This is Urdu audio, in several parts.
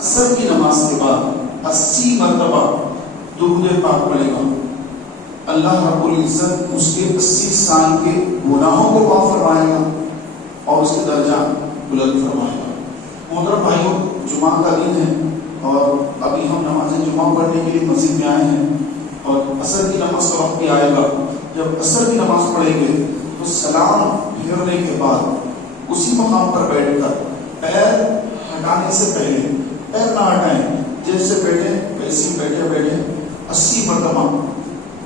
عصر کی نماز کے بعد 80 مرتبہ درود پاک پڑھے گا، اللہ رب العزت اس کے 80 سال کے گناہوں کو معاف فرمائے گا اور اس کے درجہ بلند فرمائے گا۔ محترم بھائیوں، جمعہ کا دن ہے اور ابھی ہم نماز جمعہ پڑھنے کے لیے مسجد میں آئے ہیں اور عصر کی نماز کا وقت بھی آئے گا۔ جب عصر کی نماز پڑھیں گے تو سلام پھیرنے کے بعد اسی مقام پر بیٹھ کر پیر ہٹانے سے پہلے پیر نہ ہٹائیں، جیسے بیٹھے ویسے بیٹھے بیٹھے 80 مرتبہ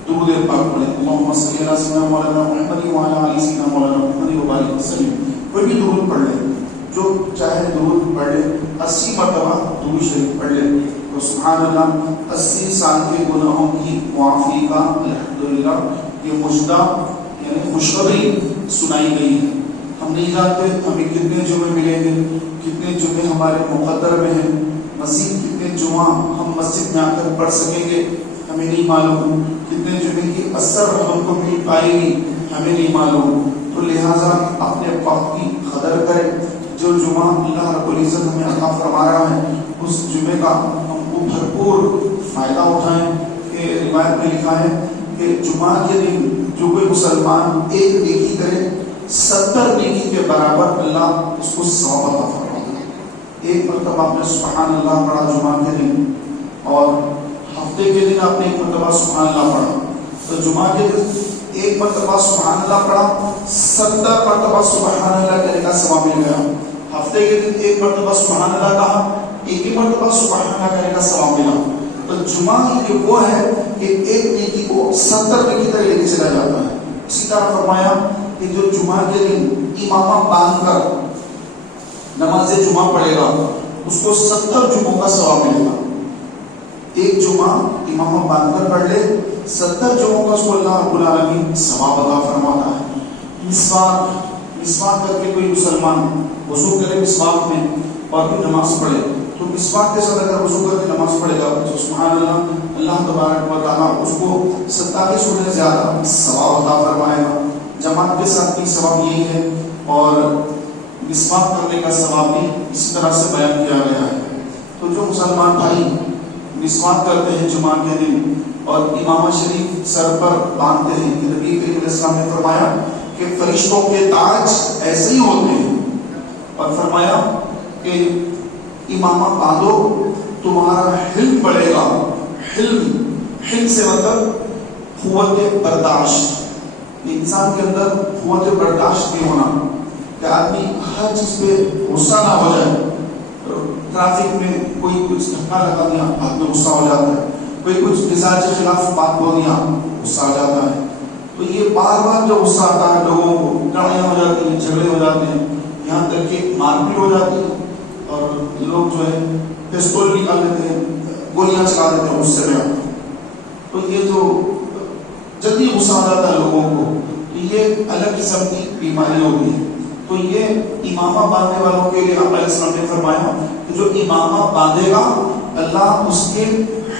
درود پاک پڑھیں۔ اللہم صلی علی سیدنا مولانا محمد وعلی آل سیدنا مولانا محمد وبارک وسلم۔ کوئی بھی درود پڑھ لیں، جو چاہے درود پڑھ لیں، 80 مرتبہ درود شریف پڑھ لیں تو سبحان اللہ 80 سال کے گناہوں کی معافی کا الحمدللہ یہ مجدہ یعنی خوشخبری سنائی گئی ہے۔ ہم نہیں جانتے ہمیں کتنے جمعے ملیں گے، کتنے جمعے ہمارے مقدر میں ہیں، مزید کتنے جمعہ ہم مسجد میں آ کر پڑھ سکیں گے ہمیں نہیں معلوم، کتنے جمعے کی اثر ہم کو مل پائے گی ہمیں نہیں معلوم۔ تو لہٰذا اپنے وقت کی قدر کریں۔ جو جمعہ اللہ رب العزت ہمیں عطا فرما رہا ہے اس جمعے کا ہم کو بھرپور فائدہ اٹھائیں۔ کہ روایت میں لکھا ہے کہ جمعہ کے دن جو کوئی مسلمان ایک نیکی کرے 70 نیکی کے برابر اللہ اس کو ثواب عطا فرماتا ہے۔ ایک مرتبہ آپ نے سبحان اللہ پڑھا جمعہ کے دن اور ہفتے کے دن آپ نے ایک مرتبہ سبحان اللہ پڑھا تو جمعہ کے دن ایک مرتبہ سبحان اللہ پڑھا 70 مرتبہ سبحان اللہ کہنے کا ثواب مل گیا۔ ہفتے کے دن ایک مرتبہ سبحان اللہ کہا، ایک ہی مرتبہ سبحان اللہ کہنے کا ثواب ملا۔ تو جمعہ یہ وہ ہے کہ ایک نیکی کو 70 نیکی تک لے کے چلا جاتا ہے۔ اسی طرح فرمایا کہ جو جمعہ کے دن امامہ باندھ کر نماز جمعہ پڑھے گا اس کو 70 جمعوں کا ثواب ملے گا۔ ایک جمعہ امامہ باندھ کر پڑھ لے 70 جمعوں کا اس کو اللہ رب العالمین ثواب عطا فرماتا ہے۔ مسواک کر کے کوئی مسلمان وضو کرے مسواک میں اور پھر نماز پڑھے تو مسواک کے ساتھ اگر وضو کر کے نماز پڑھے گا تو سبحان اللہ اللہ تبارک و تعالیٰ اس کو 27 گنے زیادہ ثواب عطا فرمائے گا۔ جماعت کے ساتھ بھی ثواب یہی ہے اور مسواک کرنے کا ثواب بھی اسی طرح سے بیان کیا گیا ہے۔ تو جو مسلمان بھائی مسواک کرتے ہیں جمعہ کے دن اور امامہ شریف سر پر باندھتے ہیں کہ نبی کریم علیہ السلام نے فرمایا کہ فرشتوں کے تاج ایسے ہی ہوتے ہیں اور فرمایا کہ امامہ باندھو تمہارا حلم بڑھے گا۔ حلم سے مطلب قوت برداشت، انسان کے اندر قوت برداشت بھی ہونا کہ آدمی ہر چیز پہ غصہ نہ ہو جائے۔ ٹریفک میں کوئی کچھ دھکا لگا دیا آدمی غصہ ہو جاتا ہے، کوئی کچھ مزاج کے خلاف بات بول دیا غصہ آ جاتا ہے۔ تو یہ بار بار جو غصہ آتا ہے لوگوں کو لڑائیاں ہو جاتی ہیں، جھگڑے ہو جاتے ہیں، یہاں تک کہ مار پیٹ ہو جاتی ہے اور لوگ جو ہے پستول نکال دیتے ہیں، گولیاں چلا دیتے ہیں غصے میں۔ تو یہ جو جلدی غصہ آ جاتا ہے لوگوں کو یہ الگ قسم کی بیماری ہوتی ہے۔ تو یہ امامہ باندھنے والوں کے لیے آپ علیہ السلام نے فرمایا کہ جو امامہ باندھے گا اللہ اس کے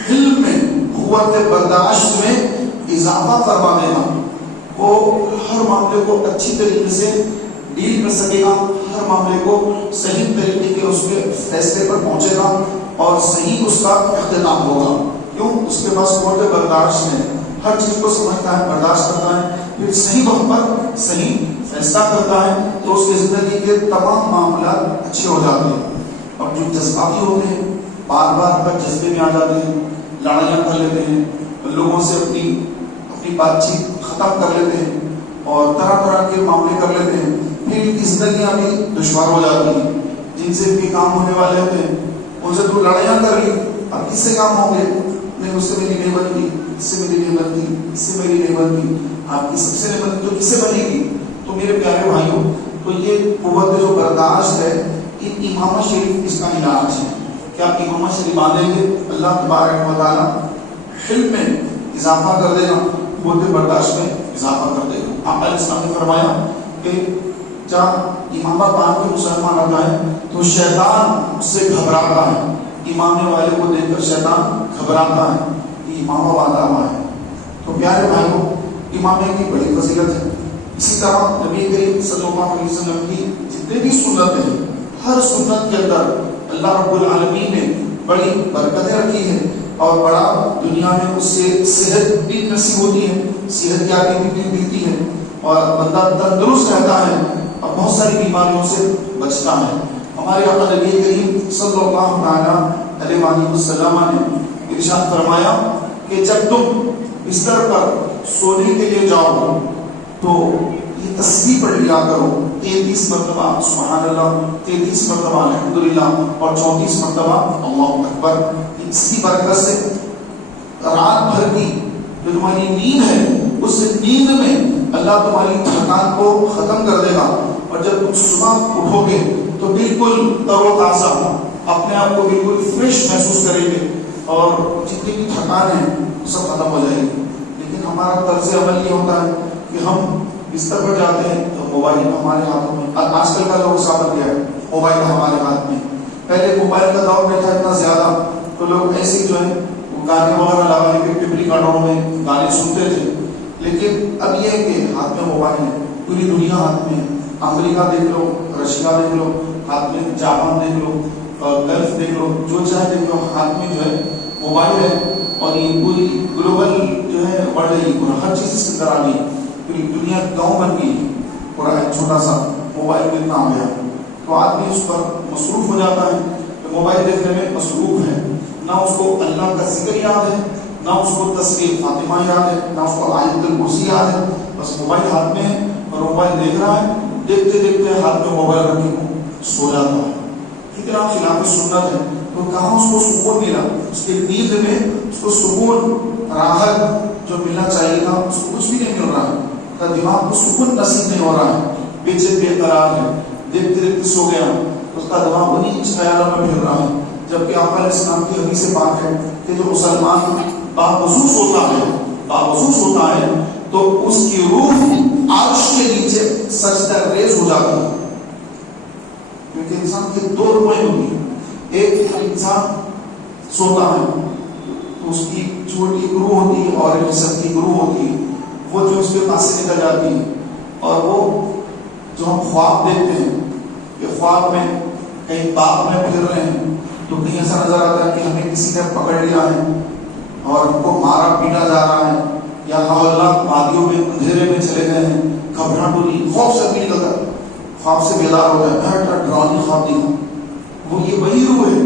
حلم میں قوت برداشت میں اضافہ فرما دے گا۔ وہ ہر معاملے کو اچھی طریقے سے ڈیل کر سکے گا، ہر معاملے کو صحیح طریقے کے اس کے فیصلے پر پہنچے گا اور صحیح اس کا اختتام ہوگا۔ کیوں؟ اس کے پاس قوت برداشت ہے، ہر چیز کو سمجھتا ہے، برداشت کرتا ہے، پھر صحیح وقت پر صحیح فیصلہ کرتا ہے تو اس کی زندگی کے تمام معاملات اچھے ہو جاتے ہیں۔ اور جو جذباتی ہوتے ہیں بار بار جذبے میں آ جاتے ہیں، لڑائیاں کر لیتے ہیں، لوگوں سے اپنی بات چیت ختم کر لیتے ہیں اور طرح طرح کے معاملے کر لیتے ہیں، پھر ان کی زندگیاں بھی دشوار ہو جاتی ہیں۔ جن سے بھی کام ہونے والے ہوتے ہیں ان سے تو لڑائیاں کر لی، اب کس سے کام ہوں گے؟ نہیں، اس سے میری نہیں بنتی، اس سے میری نہیں بنتی، اس سے میری نہیں بنتی، آپ کی سب سے نہیں بنتی تو کس سے بنے گی؟ تو میرے پیارے بھائیوں، تو یہ قوت جو برداشت ہے ان امامہ شریف اس کا علاج ہے کہ آپ امامہ شریف باندھیں گے اللہ تبارک و تعالیٰ حلم میں اضافہ کر دے گا، قوت برداشت میں اضافہ کر دے گا۔ آپ علیہ السلام نے فرمایا کہ جب امامہ باندھ کے مسلمان آتا ہے تو شیطان اس سے گھبراتا ہے، امامے والے کو دیکھ کر شیطان گھبراتا ہے کہ امامہ باندھا ہوا ہے۔ تو پیارے بھائیوں، امامے کی بڑی فضیلت ہے۔ اسی طرح نبی کریم صلی اللہ علیہ وسلم کی جتنے بھی سنت ہیں ہر سنت کے اندر اللہ رب العالمین نے بڑی برکتیں رکھی ہیں اور بڑا دنیا میں اس سے صحت بھی نصیب ہوتی ہے، صحت کی آگے بھی ملتی ہے اور بندہ تندرست رہتا ہے اور بہت ساری بیماریوں سے بچتا ہے۔ ہمارے آقا نبی کریم صلی اللہ علیہ وسلم نے ارشاد فرمایا کہ جب تم بستر پر سونے کے لیے جاؤ تو یہ تسبیح پڑھ لیا کرو 33 مرتبہ سبحان اللہ، 33 مرتبہ الحمدللہ اور 34 مرتبہ اللہ اکبر۔ اس کی برکت سے رات بھر کی جو تمہاری نیند ہے اس نیند میں اللہ تمہاری تھکان کو ختم کر دے گا اور جب تم صبح اٹھو گے تو بالکل تر و تازہ اپنے آپ کو بالکل فریش محسوس کریں گے اور جتنی بھی تھکان ہے سب ختم ہو جائے گی۔ لیکن ہمارا طرز عمل یہ ہوتا ہے کہ ہم بستر پر جاتے ہیں تو موبائل ہمارے ہاتھوں میں، آج کل کا لوگ سابق گیا ہے موبائل ہمارے ہاتھ میں۔ پہلے موبائل کا دور نہیں تھا اتنا زیادہ تو لوگ ایسے جو ہے وہ گانے وغیرہ لگا کے ٹیپ ریکارڈروں میں گانے سنتے تھے، لیکن اب یہ ہے کہ ہاتھ میں موبائل ہے، پوری دنیا ہاتھ میں، امریکہ دیکھ لو، رشیا دیکھ لو ہاتھ میں، جاپان دیکھ لو، گلف دیکھ لو، جو چاہے دیکھ لو ہاتھ میں جو ہے موبائل ہے اور یہ پوری گلوبل جو ہے بڑھ رہی ہے، ہر چیز اس کے اندر آ گئی، پوری دنیا گاؤں بن گئی، پورا ایک چھوٹا سا موبائل میں اتنا آ گیا تو آدمی اس پر مصروف ہو جاتا ہے، موبائل دیکھنے میں مصروف ہے، نہ اس کو اللہ کا ذکر یاد ہے، نہ اس کو تسبیح فاطمہ یاد ہے، نہ اس کو آیت الکرسی یاد ہے، بس موبائل ہاتھ میں ہے اور موبائل دیکھ رہا ہے، دیکھتے دیکھتے ہاتھ میں موبائل رکھ کے سو جاتا ہے۔ اتنا خلاف سنت ہے تو کہاں اس کو سکون ملا؟ اس کے نیند میں اس کو سکون راحت جو ملنا چاہیے تھا اس کو کچھ بھی نہیں مل رہا ہے، دماغ کو سکون نصیب نہیں ہو رہا ہے، بے چین بے قرار ہے، دیکھتے دیکھتے سو گیا، اس کا دماغ انہیں خیالوں میں پھر رہا ہے، جبکہ آقا علیہ السلام کی حدیث پاک ہے کہ جو مسلمان باوضو ہوتا ہے تو اس کی روح عرش کے نیچے سجدہ ریز ہو جاتی ہے، کیونکہ انسان کی دو روحیں ہوتی ہیں، ایک انسان سوتا ہے تو اس کی چھوٹی روح ہوتی ہے اور ایک جسم کی روح ہوتی ہے، وہ جو اس کے پاس سے نکل جاتی ہے، اور وہ جو ہم خواب دیکھتے ہیں کہ خواب میں کہیں باغ میں پھر رہے ہیں تو کہیں ایسا نظر آتا ہے کہ ہمیں کسی نے پکڑ لیا ہے اور ہم کو مارا پیٹا جا رہا ہے، یا ہم اللہ وادیوں میں اندھیرے میں چلے گئے ہیں، گھبراہٹ ہو رہی، خوف سے بھی نکلتا ہے، خواب سے بیدار ہوتا ہے، ڈراؤنی خواب دیکھا، وہ یہ وہی روح ہے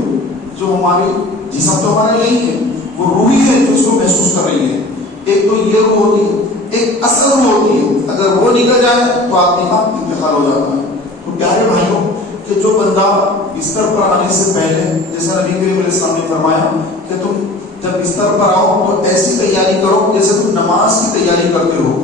جو ہماری جسم تو ہمارا نہیں ہے، وہ روح ہی ہے جو اس کو محسوس کر رہی ہے۔ ایک تو یہ روح ہوتی ہے، ایک اصل روح ہوتی ہے، اگر وہ نکل جائے تو آدمی کا انتقال ہو جاتا ہے۔ تو پیارے بھائیوں کہ جو بندہ بستر پر آنے سے پہلے جیسا نبی کریم علیہ السلام نے فرمایا کہ تم جب بستر پر آؤ تو ایسی تیاری کرو جیسے تم نماز کی تیاری کرتے ہو۔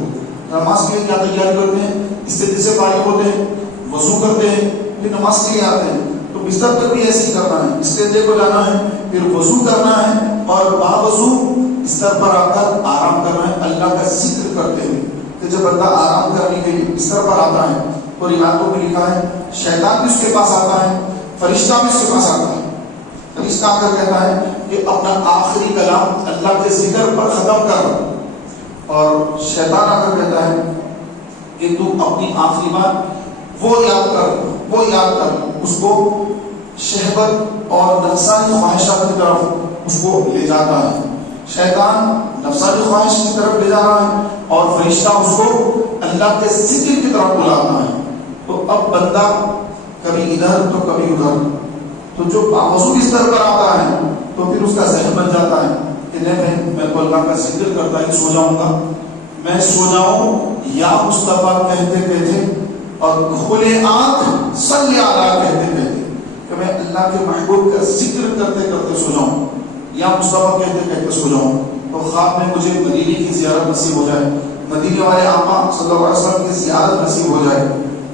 نماز کے لیے کیا تیاری کرتے ہیں؟ استنجے سے فارغ ہوتے ہیں، وضو کرتے ہیں، پھر نماز کے لیے آتے ہیں، تو بستر پر بھی ایسے ہی کرنا ہے، استنجے کو جانا ہے، پھر وضو کرنا ہے اور باوضو بستر پر آ کر آرام کرنا ہے اللہ کا ذکر کرتے ہیں۔ کہ جب بندہ آرام کرنے کے لیے بستر پر آتا ہے تو روایتوں میں لکھا ہے شیطان بھی اس کے پاس آتا ہے، فرشتہ بھی اس کے پاس آتا ہے، فرشتہ آ کر کہتا ہے کہ اپنا آخری کلام اللہ کے ذکر پر ختم کر، اور شیطان آ کر کہتا ہے کہ تو اپنی آخری بات وہ یاد کر، اس کو شہوت اور نفسانی خواہشات کی طرف اس کو لے جاتا ہے۔ شیطان نفسانی خواہش کی طرف لے جا رہا ہے اور فرشتہ اس کو اللہ کے ذکر کی طرف بلاتا ہے۔ تو اب بندہ کبھی ادھر تو کبھی ادھر، تو جو باوضو بستر پر آتا ہے تو پھر اس کا ذہن بن جاتا ہے کہ نہیں میں تو اللہ کا ذکر کرتا ہی سو جاؤں گا، میں سو جاؤں یا مصطفیٰ کہتے کہتے اور کھلے آنکھ صلی علیہ کہتے کہتے، کہ میں اللہ کے محبوب کا ذکر کرتے کرتے سو جاؤں یا مصطفیٰ کہتے کہتے سو جاؤں، تو خواب میں مجھے مدینے کی زیارت نصیب ہو جائے، مدینے والے آقا صلی اللہ علیہ وسلم کی زیارت نصیب ہو جائے،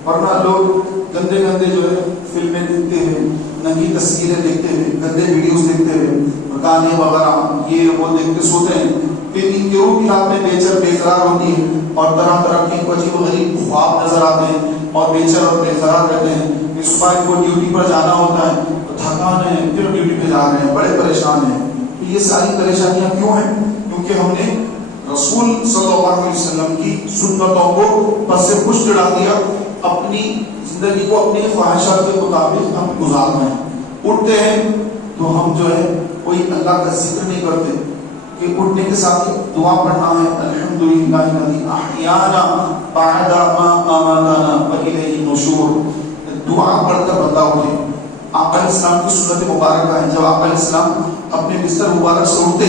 ورنہ لوگ گندے گندے جو ہے فلمیں دیکھتے ہوئے، ننگی تصویریں دیکھتے ہوئے، گندے ویڈیوز دیکھتے ہوئے، گانے وغیرہ یہ وہ دیکھتے سوتے ہیں، پھر ان کی روح بھی رات میں بے چین بے قرار ہوتی ہے اور طرح طرح کے عجیب و غریب خواب نظر آتے ہیں اور بے چین اور بے قرار رہتے ہیں کہ صبح کو ڈیوٹی پر جانا ہوتا ہے تو تھکان ہے، پھر ڈیوٹی پہ جا رہے ہیں، بڑے پریشان ہیں۔ تو یہ ساری پریشانیاں کیوں ہیں؟ کیونکہ ہم نے رسول صلی اللہ علیہ وسلم کی سنتوں کو پس پشت ڈال دیا، اپنی زندگی کو اپنی خواہشات کے مطابق ہم گزار رہے ہیں، اٹھتے ہیں تو ہم جو ہے کوئی اللہ کا ذکر نہیں کرتے کہ اٹھنے کے ساتھ دعا پڑھنا ہے الحمدللہ الذی احیانا بعد ما اماتنا والیہ النشور. دعا پڑھ کر بندہ اٹھے. آقا علیہ السلام کی سنت مبارکہ ہے, جب آقا علیہ السلام اپنے بستر مبارک سے اٹھتے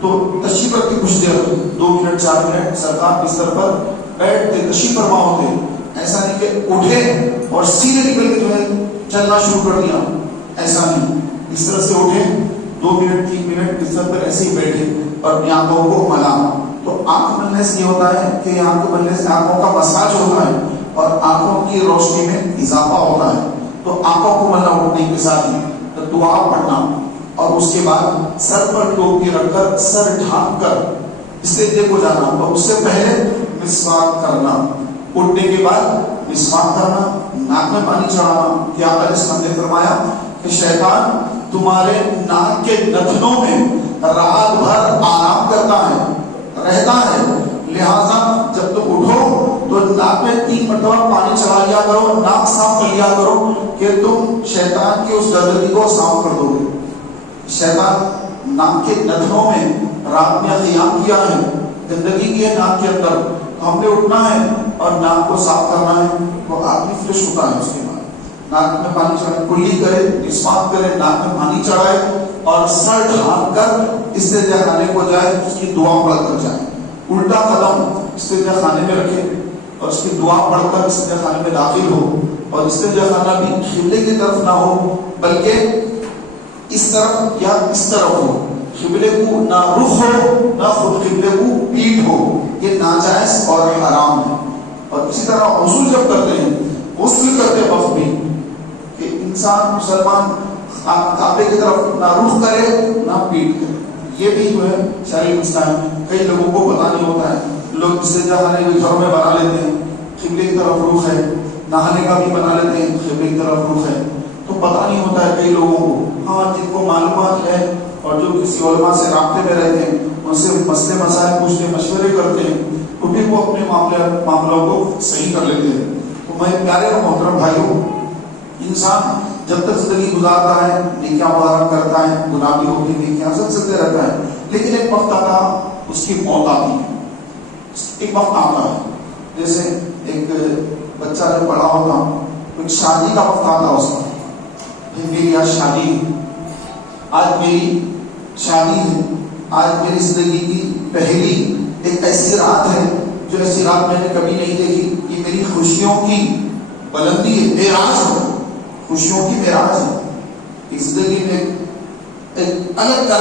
تو تشریف رکھ کے کچھ دیر 2 منٹ 4 منٹ سرکار بستر پر بیٹھتے, تشریف فرما ہوتے. ایسا نہیں کہ اٹھے اور سیدھے نکل کے جو ہے چلنا شروع کر دیا, ایسا نہیں. اس طرح سے اٹھے 2 منٹ 3 منٹ بستر پر ایسے ہی بیٹھے اور اپنی آنکھوں کو ملا. تو آنکھ ملنے سے یہ ہوتا ہے کہ آنکھ ملنے سے آنکھوں کا مساج ہوتا ہے اور آنکھوں کی روشنی میں اضافہ ہوتا ہے. تو آنکھوں کو ملنا اٹھنے کے ساتھ ہی تو دعا پڑھنا, اور اس کے بعد سر پر ٹوپی رکھ کر سر ڈھانپ کر استنجے کو جانا, اور اس سے پہلے مسواک کرنا. اٹھنے کے بعد مسواک کرنا, ناک میں پانی چڑھانا. کہ آقا علیہ السلام نے فرمایا کہ شیطان تمہارے ناک کے نتنوں میں رات بھر آرام کرتا ہے, رہتا ہے, لہذا جب تم اٹھو تو ناک میں 3 مرتبہ پانی چڑھا لیا کرو, ناک صاف کر لیا کرو کہ تم شیطان کی اس گندگی کو صاف کر دو گے. شیطان ناک کے نتنوں میں رات میں قیام کیا ہے, گندگی کی ہے ناک کے اندر, تو ہم نے اٹھنا ہے اور ناک کو صاف کرنا ہے. تو آدمی فریش ہوتا ہے. اس کے بعد ناک میں پانی چڑھائے, کلی کرے, مسواک کرے, ناک میں پانی چڑھائے اور سر ڈھانپ کر استنجا خانے کو جائے, اس کی دعا پڑھ کر جائے. الٹا قدم استنجا خانے میں رکھے اور اس کی دعا پڑھ کر استنجا خانے میں داخل ہو. اور استنجا خانہ بھی قبلے کی طرف نہ ہو بلکہ اس طرف یا اس طرف ہو. قبلے کو نہ رخ ہو نہ خود قبلے کو پیٹھ ہو, یہ ناجائز اور حرام ہے. اور اسی طرح غسل جب کرتے ہیں, غسل کرتے وقت بھی کہ انسان مسلمان کعبے کی طرف نہ رخ کرے نہ پیٹھ کرے, یہ بھی جو ہے شرعی مسئلہ ہے. کئی لوگوں کو پتہ نہیں ہوتا ہے, لوگ استنجا خانے بھی گھروں میں بنا لیتے ہیں, قبلے کی طرف رخ ہے, نہانے کا بھی بنا لیتے ہیں قبلے کی طرف رخ ہے, تو پتہ نہیں ہوتا ہے کئی لوگوں کو. ہاں جن کو معلومات ہے اور جو کسی علماء سے رابطے میں رہتے ہیں, ان سے مسئلے مسائل پوچھتے مشورے کرتے ہیں, تو پھر وہ اپنے معاملوں کو صحیح کر لیتے ہیں. تو میں پیارے اور محترم بھائیوں, انسان جب تک زندگی گزارتا ہے نیکیاں مبارک کرتا ہے, گناہ بھی ہوتی نیکیاں سب چلتے رہتا ہے, لیکن ایک وقت آتا اس کی موت آتی ہے. ایک وقت آتا ہے جیسے ایک بچہ جب بڑا ہوتا, ایک شادی کا وقت آتا اس کا, میری آج شادی ہے, آج میری شادی ہے, آج میری زندگی کی پہلی ایک ایسی رات ہے جو ایسی رات میں نے کبھی نہیں دیکھی. یہ میری خوشیوں کی بلندی ہے, معراج ہے, خوشیوں کی معراج ہے. ایک زندگی میں ایک الگ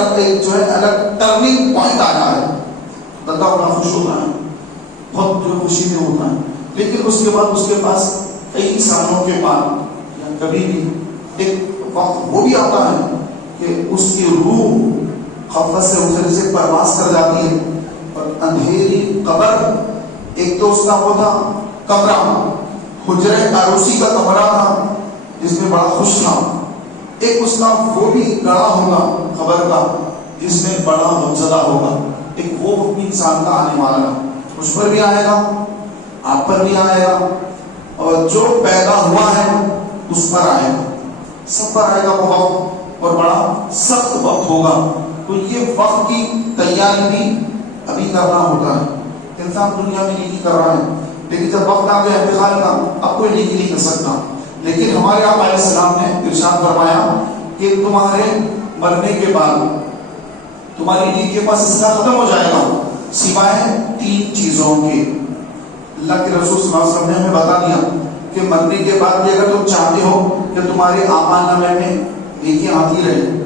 جو ہے الگ ٹرننگ پوائنٹ آیا ہے, بندہ بڑا خوش ہوتا ہے, بہت جو خوشی میں ہوتا ہے. لیکن اس کے بعد اس کے پاس کئی سالوں کے بعد یا کبھی بھی ایک وقت وہ بھی آتا ہے کہ اس کی روح خفت سے اٹھنے سے پرواز کر جاتی ہے, اور اندھیری قبر, ایک تو اس کا وہ تھا کمرہ, حجرہ عروسی کا کمرہ تھا جس میں بڑا خوش تھا, ایک اس کا وہ بھی گڑھا ہوگا قبر کا جس میں بڑا غمزدہ ہوگا. ایک وہ بھی انسان کا آنے والا ہے, اس پر بھی آئے گا, آپ پر بھی آئے گا, اور جو پیدا ہوا ہے اس پر آئے گا, سب پر آئے گا وہ وقت, اور بڑا سخت وقت ہوگا. تو یہ وقت کی تیاری بھی ابھی کرنا ہوتا ہے. انسان دنیا میں نیکی کر رہا ہے, لیکن جب وقت آ گیا انتقال کا اب کوئی نیکی نہیں کر سکتا. لیکن ہمارے آقا علیہ السلام نے ارشاد فرمایا کہ تمہارے مرنے کے بعد تمہاری نیکی کے پاس حصہ ختم ہو جائے گا سوائے 3 چیزوں کے. اللہ کے رسول صلی اللہ علیہ وسلم نے ہمیں بتا دیا کہ مرنے کے بعد بھی اگر تم چاہتے ہو کہ تمہارے اعمال نامے میں نیکیاں آتی رہے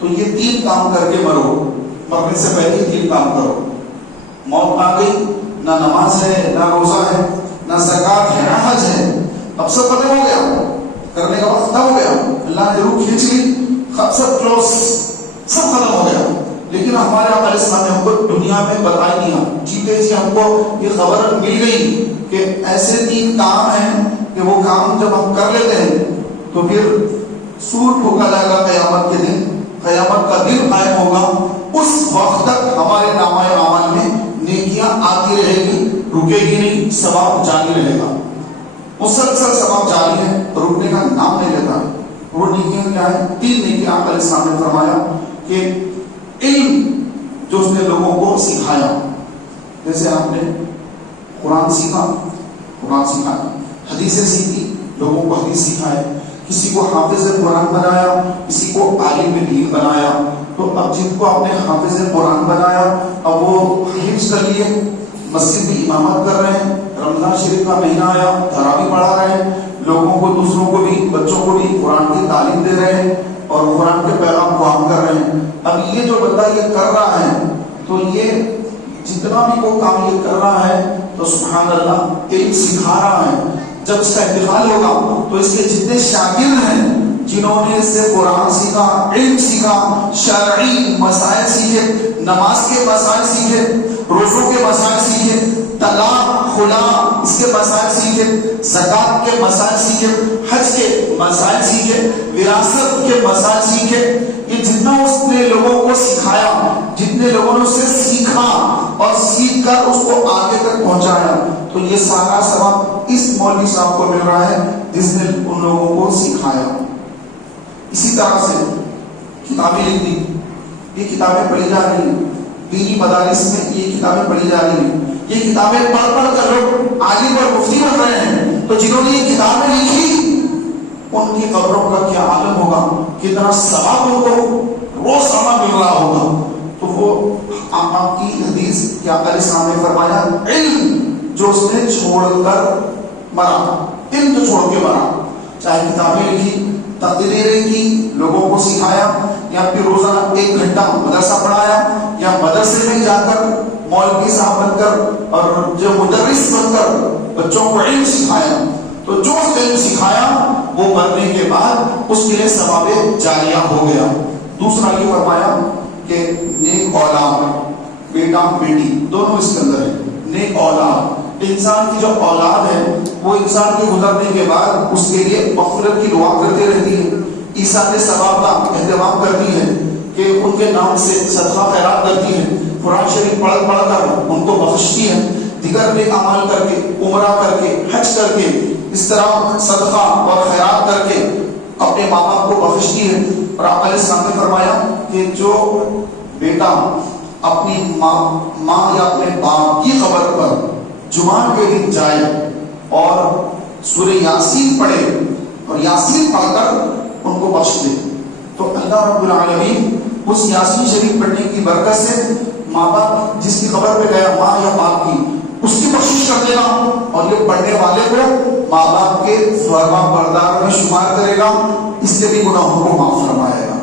تو یہ 3 کام کر کے مرو. مرنے سے پہلے 3 کام کرو. موت آ گئی, نہ نماز ہے, نہ روزہ ہے, نہ زکات ہے, نہ حج ہے, اب سب ختم ہو گیا, کرنے کا وقت ختم ہو گیا, اللہ نے روح کھینچ لی, سب کلوز, سب ختم ہو گیا. لیکن ہمارے آقا علیہ السلام نے ہم کو دنیا میں بتا ہی دیا, جیتے جی ہم کو یہ خبر مل گئی کہ ایسے 3 کام ہیں کہ وہ کام جب ہم کر لیتے ہیں تو پھر سور ٹھوکا جائے گا قیامت کے دن, قیامت کا دن قائم ہوگا. اس وقت تک ہمارے نامہ اعمال میں نیکیاں آتی رہے گی, رکے گی نہیں, ثواب جاری رہے گا. مسلسل ثواب جاری ہے, رکنے کا نام نہیں لیتا. وہ نیکیاں کیا ہے؟ 3 نیکیاں آقا علیہ السلام نے فرمایا کہ علم جو اس نے لوگوں کو سکھایا، جیسے آپ نے قرآن سیکھا، حدیثیں سیکھی، لوگوں کو حدیث سکھائے، کسی کو حافظ قرآن بنایا، کسی کو عالم دین بنایا. تو اب جن کو آپ نے حافظ قرآن بنایا، اب وہ حفظ کر لیے، مسجد میں امامت کر رہے ہیں، رمضان شریف کا مہینہ آیا، تراویح پڑھا رہے ہیں، لوگوں کو، دوسروں کو بھی، بچوں کو بھی قرآن کی تعلیم دے رہے ہیں اور قرآن کے پیغام کو عام کر رہے ہیں. اب یہ جو بندہ یہ کر رہا ہے، تو یہ جتنا بھی وہ کام یہ کر رہا ہے تو سبحان اللہ علم سکھا رہا ہے. جب اس کا انتقال ہوگا تو اس کے جتنے شاگرد ہیں جنہوں نے اس سے قرآن سیکھا، علم سیکھا، شرعی مسائل سیکھے، نماز کے مسائل سیکھے، روزوں کے مسائل سیکھے، طلاق خلا اس کے مسائل سیکھے، زکات کے مسائل سیکھے، حج کے مسائل سیکھے، وراثت کے مسائل سیکھے، یہ جتنا اس نے لوگوں کو سکھایا، جتنے لوگوں نے اسے سیکھا اور سیکھ کر اس کو آگے تک پہنچایا، تو یہ سارا ثواب اس مولوی صاحب کو مل رہا ہے جس نے ان لوگوں کو سکھایا. اسی طرح سے کتابیں لکھ دی، یہ کتابیں پڑھی جا رہی ہیں، دینی مدارس میں یہ کتابیں پڑھی جا رہی ہیں، یہ کتابیں پڑھ کر لوگ عالم اور مفتی بن رہے ہیں. تو جنہوں نے یہ کتابیں لکھی ان کی قبروں کا کیا عالم ہوگا، کتنا ثواب ان کو روزانہ مل رہا ہوگا. تو وہ آپ کی حدیث کیا آقا علیہ السلام نے فرمایا علم جو اس نے چھوڑ کر مرا، علم جو چھوڑ کے مرا، چاہے کتابیں لکھی، تقریریں کی، لوگوں کو سکھایا، یا پھر روزانہ 1 گھنٹہ مدرسہ پڑھایا، یا مدرسے میں جا کر مولوی صاحب بن کر اور جو مدرس بن کر بچوں کو علم سکھایا، تو جو علم سکھایا وہ مرنے کے بعد اس کے لیے ثواب جاریہ ہو گیا. دوسرا یہ فرمایا کہ نیک اولاد، بیٹا بیٹی دونوں اس کے اندر ہے. نیک اولاد، انسان کی جو اولاد ہے وہ انسان کے گزرنے کے بعد اس کے لیے مغفرت کی دعا کرتے رہتی ہے، ایثار ثواب کا اہتمام کرتی ہے کہ ان کے نام سے صدقہ خیرات کرتی ہے، قرآن شریف پڑھ کر ان کو بخشتی ہے، دیگر نیک اعمال کر کے، عمرہ کر کے، حج کر کے، اس طرح صدقہ اور خیرات کر کے اپنے ماں باپ کو بخشتی ہے. اور آقا علیہ السلام نے فرمایا کہ جو بیٹا اپنی ماں یا اپنے باپ کی قبر پر جمعہ کے دن جائے اور سورہ یاسین پڑھے اور یاسین پڑھ کر ان کو بخش دے، تو اللہ رب العالمین اس یاسین شریف پڑھنے کی برکت سے ماں باپ جس کی قبر پہ گیا، ماں یا باپ کی، اس کی بخشش کر دے گا، اور یہ پڑھنے والے کو ماں باپ کے فرما بردار میں شمار کرے گا، اس سے بھی گناہوں کو معاف فرمائے گا.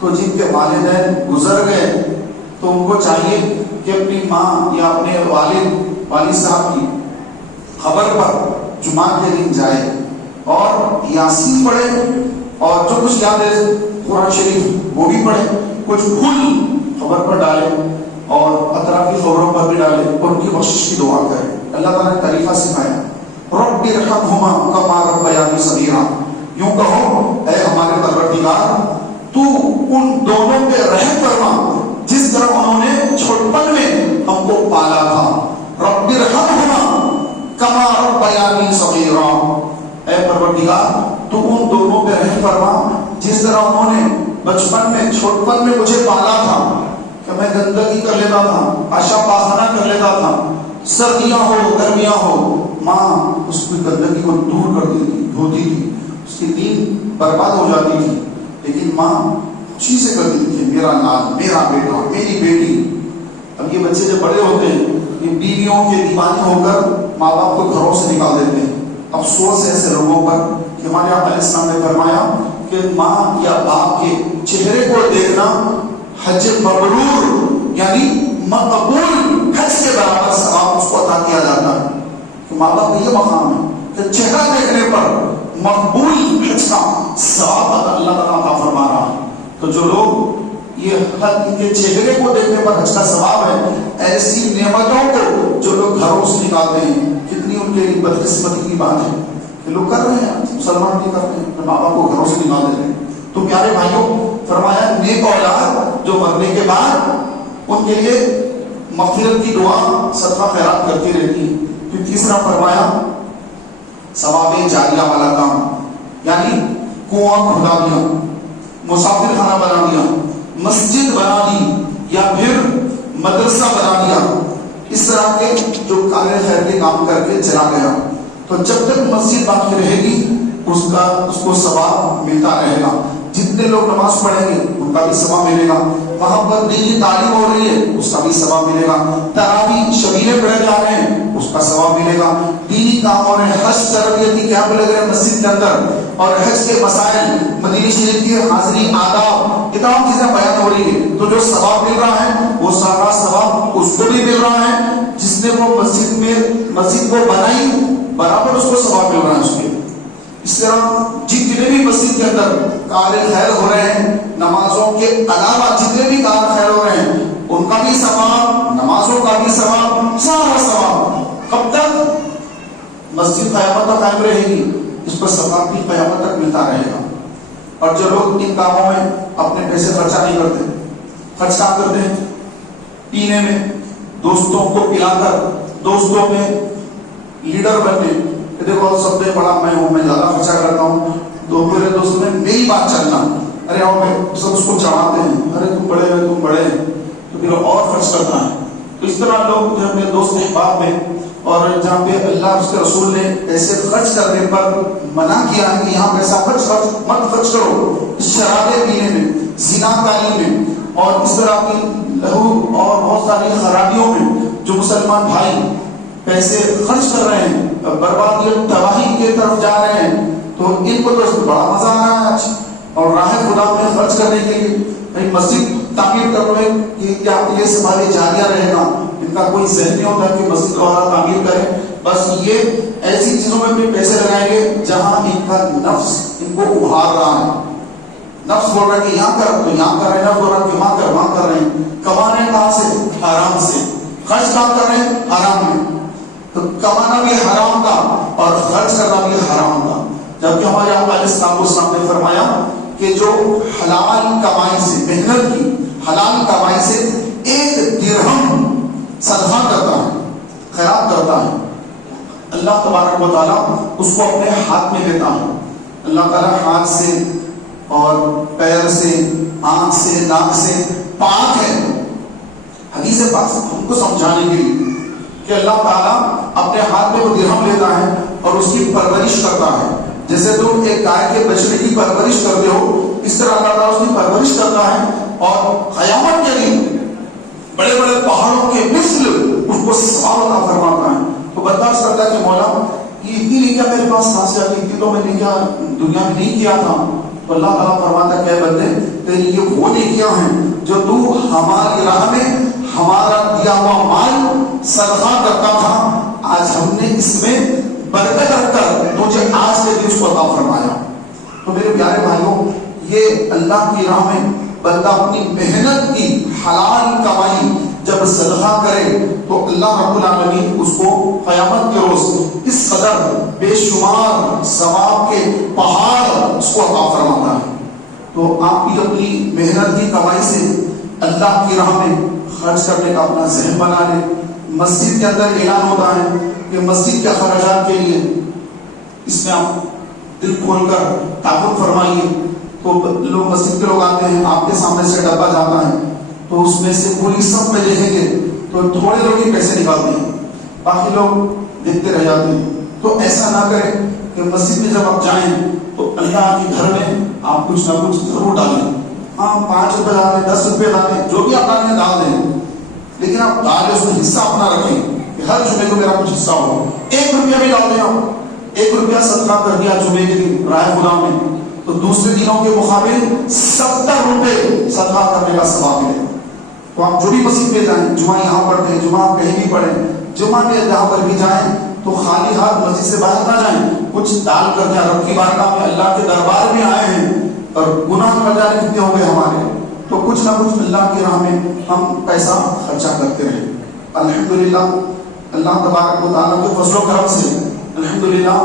تو جن کے والدین گزر گئے تو ان کو چاہیے کہ اپنی ماں یا اپنے والد صاحب کی خبر پر جمعہ کے دن جائے اور یاسین پڑھے، اور جو کچھ یاد ہے قرآن شریف وہ بھی پڑھے، کچھ پھول خبر پر ڈالے اور اطرافی خبروں پر بھی ڈالے اور ان کی بخشش کی دعا کرے. اللہ تعالیٰ نے طریقہ سکھایا، رب ارحمہما کما ربیانی صغیرا، یوں کہو اے ہمارے پروردگار تو ان دونوں پہ رحم فرما جس طرح انہوں نے چھوٹپن میں ہم کو پالا تھا. رب ارحمہما کما ربیانی صغیرا، اے پروردگار تو ان دونوں پہ رحم فرما جس طرح انہوں نے بچپن میں، چھوٹپن میں مجھے پالا تھا کہ میں گندگی کر لیتا تھا، اشا پاخانہ کر لیتا تھا، سردیاں ہو گرمیاں ہو ماں اس کی گندگی کو دور کر دیتی، دھوتی تھی، اس کی نیند برباد ہو جاتی تھی، لیکن ماں خوشی سے کرتی تھی کہ میرا لال، میرا بیٹا، میری بیٹی. اب یہ بچے جب بڑے ہوتے ہیں یہ بیویوں کے دیوانے ہو کر ماں باپ کو گھروں سے نکال دیتے ہیں. افسوس ہے ایسے لوگوں پر کہ ہمارے آقا علیہ السلام نے فرمایا کہ ماں یا باپ کے چہرے کو دیکھنا حج مبرور یعنی مقبول حج کے برابر ثواب اس کو عطا کیا جاتا ہے. کہ ماں باپ کا یہ مقام ہے کہ چہرہ دیکھنے پر مقبول حج کا ثواب اللہ تعالیٰ عطا فرما رہا ہے. تو جو لوگ یہ ان کے چہرے کو دیکھنے پر حج کا ثواب ہے، ایسی نعمتوں کو جو لوگ گھروں سے نکالتے ہیں، کتنی ان کے لیے بدقسمتی کی بات ہے کہ لوگ کر رہے ہیں، مسلمان بھی کرتے ہیں، ماں باپ کو گھروں سے نکال دیتے ہیں. تو پیارے بھائیوں فرمایا نیک اولاد جو مرنے کے بعد ان کے لیے مغفرت کی دعا صدقہ خیرات کرتی رہتی ہے. پھر تیسرا فرمایا ثواب جاریہ والا کام، یعنی کنواں کھدا دیا، مسافر خانہ بنا دیا، مسجد بنا دی، یا پھر مدرسہ بنا دیا، اس طرح کے جو کار خیر کے کام کر کے چلا گیا، تو جب تک مسجد باقی رہے گی اس کو ثواب ملتا رہے گا. جتنے لوگ نماز پڑھیں گے ان کا بھی ثواب ملے گا، وہاں پر دینی تعلیم ہو رہی ہے اس کا بھی ثواب ملے گا، تراویح شبیلے پڑھے جا رہے ہیں اس کا ثواب ملے گا، دینی کام ہو رہے ہیں، حج تربیتی کیمپ لگ رہے ہیں مسجد کے اندر، اور حج کے مسائل، مدینہ شریف کی حاضری، آداب، یہ تمام چیزیں بیان ہو رہی ہے، تو جو ثواب مل رہا ہے وہ سارا ثواب اس کو بھی مل رہا ہے جس نے وہ مسجد کو بنائی، برابر اس کو ثواب مل رہا ہے اس کے. اس طرح جتنے بھی مسجد کے اندر کار خیر ہو رہے ہیں، نمازوں کے علاوہ جتنے بھی کار خیر ہو رہے ہیں ان کا بھی ثواب، نمازوں کا بھی ثواب، سارا ثواب. کب تک؟ مسجد قیامت تک قائم رہے گی، اس پر ثواب بھی قیامت تک ملتا رہے گا. اور جو لوگ ان کاموں میں اپنے پیسے خرچہ نہیں کرتے، خرچ کام کرتے ہیں پینے میں، دوستوں کو پلا کر، دوستوں میں لیڈر بننے، دیکھو سب سے بڑا میں ہوں، میں زیادہ خرچہ کرتا ہوں، تو میرے دوستوں میں میری بات چلنا، ارے آؤ میں سب اس کو چڑھاتے ہیں، ارے تم بڑے ہیں تم بڑے ہیں، تو پھر اور خرچ کرتا ہے. تو اس طرح لوگ جو اپنے دوست احباب میں، اور جہاں پہ اللہ اس کے رسول نے ایسے خرچ کرنے پر منع کیا ہے کہ یہاں پیسہ مت خرچ کرو، شرابے پینے میں، زنا کاری میں، اور اس طرح کی لہو اور بہت ساری خرابیوں میں جو مسلمان بھائی پیسے خرچ کر رہے ہیں، بربادی اور تباہی کی طرف جا رہے ہیں، تو ان کو تو بڑا مزہ آ رہا ہے آج. اور راہ خدا میں خرچ کرنے کے لیے مسجد تعمیر کر رہے ہیں کہ کیا یہ سماجی جاریہ رہے گا، ان کا کوئی ذہن نہیں ہوتا کہ مسجد وغیرہ تعمیر کریں، بس یہ ایسی چیزوں میں بھی پیسے لگائیں گے جہاں ان کا نفس ان کو ابھار رہا ہے. نفس بول رہا ہے کہ یہاں کر تو یہاں کر رہے ہیں، نفس بول رہا ہے کہ وہاں کر رہے ہیں. کما رہے ہیں کہاں سے؟ حرام سے. خرچ کہاں کر رہے ہیں؟ حرام میں. تو کمانا بھی حرام کا اور خرچ کرنا بھی حرام کا. جبکہ ہمارے آقا علیہ السلام نے فرمایا کہ جو حلال کمائی سے، محنت کی حلال کمائی سے 1 درہم صدقہ کرتا ہے، خیرات کرتا ہے، اللہ تبارک و تعالیٰ اس کو اپنے ہاتھ میں لیتا ہے. اللہ تعالیٰ ہاتھ سے اور پیر سے، آنکھ سے، ناک سے پاک ہے. حدیث پاک سے ہم کو سمجھانے کے لیے کہ اللہ تعالیٰ اپنے ہاتھ میں وہ درہم لیتا ہے اور اس کی پرورش کرتا ہے. جیسے تم ایک گائے کے بچڑے کی پرورش کرتے ہو، اس طرح اللہ تعالیٰ اس کی پرورش کرتا ہے، اور قیامت کے دن بڑے بڑے پہاڑوں کے مثل اس کو ثواب عطا فرماتا ہے. تو برداشت کرتا ہے کہ مولا یہ اتنی نیکیاں میرے پاس کہاں سے آتی، اتنی تو میں نیکیاں دنیا میں نہیں کیا تھا. تو اللہ تعالیٰ فرماتا ہے کہ بندے تیری یہ وہ نیکیاں ہیں جو تو ہماری راہ میں ہمارا دیا ہوا مال صدقہ کرتا تھا، آج ہم نے اس میں برکت رکھ کر تجھے آج کے دن اس کو عطا فرمایا. تو میرے پیارے بھائیوں، یہ اللہ کی راہ میں بندہ اپنی محنت کی حلال کمائی جب صدقہ کرے تو اللہ رب العالمین اس کو قیامت کے روز اس قدر بے شمار ثواب کے پہاڑ اس کو عطا فرماتا ہے. تو آپ بھی اپنی محنت کی کمائی سے اللہ کی راہ میں خرچ کرنے کا اپنا ذہن بنا لیں. مسجد کے اندر اعلان ہوتا ہے کہ مسجد کے اخراجات کے لیے اس میں آپ دل کھول کر تعاون فرمائیے. تو لوگ مسجد کے لوگ آتے ہیں، آپ کے سامنے سے ڈبہ جاتا ہے تو اس میں سے پوری سب میں دیکھیں گے تو تھوڑے لوگ ہی پیسے نکالتے ہیں، باقی لوگ دیکھتے رہ جاتے ہیں. تو ایسا نہ کریں کہ مسجد میں جب آپ جائیں تو اللہ کے گھر میں آپ کچھ نہ کچھ ضرور ڈالیں. ہاں 5 روپے ڈالیں، 10 روپے ڈالیں، جو بھی آپ ڈالیں ڈال دیں، لیکن آپ ڈالیں اس میں حصہ اپنا رکھیں کہ ہر جمعے کو میرا کچھ حصہ ہو. 1 روپیہ بھی ڈال دیں، آپ 1 روپیہ صدقہ کر دیا جمعے کے دن راہ خدا میں، تو دوسرے دنوں کے مقابل 70 روپے صدقہ کرنے کا ثواب ملے. تو آپ جو بھی مسجد میں جائیں، جمعہ یہاں پڑھتے ہیں، جمعہ کہیں بھی پڑھیں، جمعہ میں جہاں پر بھی جائیں تو خالی ہاتھ مسجد سے باہر نہ جائیں، کچھ ڈال کر جائیں. رب کی بارگاہ میں اللہ کے دربار میں آئے ہیں اور گناہ نہ جانے کتنے ہو گئے ہمارے، تو کچھ نہ کچھ اللہ کی راہ میں ہم پیسہ خرچہ کرتے رہیں. الحمدللہ اللہ تبارک و تعالیٰ کے فضل و کرم سے الحمدللہ